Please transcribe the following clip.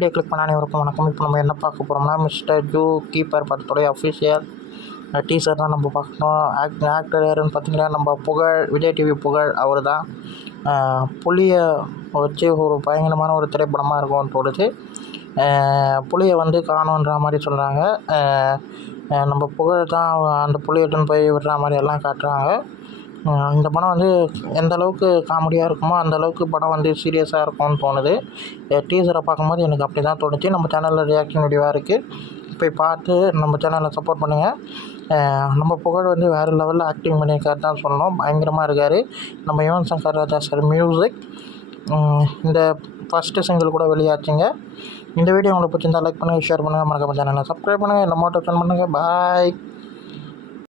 Video click பண்ண அனைவருக்கும் வணக்கம். இப்போ நம்ம என்ன பார்க்க போகிறோம்னா, மிஸ்டர் ஜூ கீப்பர் படத்துடைய அஃபிஷியல் டீசர் தான் நம்ம பார்க்கணும். ஆக்டர் யாருன்னு பார்த்தீங்கன்னா, நம்ம விஜய் டிவி புகழ் அவர் தான். புலியை வச்சு ஒரு பயங்கரமான ஒரு திரைப்படமாக இருக்கும்னு தோணுது. புலியை காணுன்ற மாதிரி சொல்கிறாங்க. நம்ம புகழ் தான் அந்த புலியிட்டுன்னு போய் விடுற மாதிரி எல்லாம் காட்டுறாங்க. இந்த படம் எந்த அளவுக்கு காமெடியாக இருக்குமோ அந்த அளவுக்கு படம் சீரியஸாக இருக்கும்னு தோணுது. டீசரை பார்க்கும்போது எனக்கு அப்படி தான் தோணுச்சு. நம்ம சேனலில் ரியாக்ஷன் வீடியோவாக இருக்குது, போய் பார்த்து நம்ம சேனலை சப்போர்ட் பண்ணுங்கள். நம்ம புகழ் வேறு லெவலில் ஆக்டிங் பண்ணியிருக்காரு தான் சொல்லணும். பயங்கரமாக இருக்கார். நம்ம யுவன் சங்கர் ராஜா சார் மியூசிக். இந்த ஃபஸ்ட்டு சிங்கிள் கூட வெளியாச்சுங்க. இந்த வீடியோ உங்களுக்கு பிடிச்சிருந்தால் லைக் பண்ணுங்கள், ஷேர் பண்ணுங்கள், மறக்காம சேனலை சப்ஸ்கிரைப் பண்ணுங்கள், இல்லை மோட்டிவேஷன் பண்ணுங்கள். பாய்.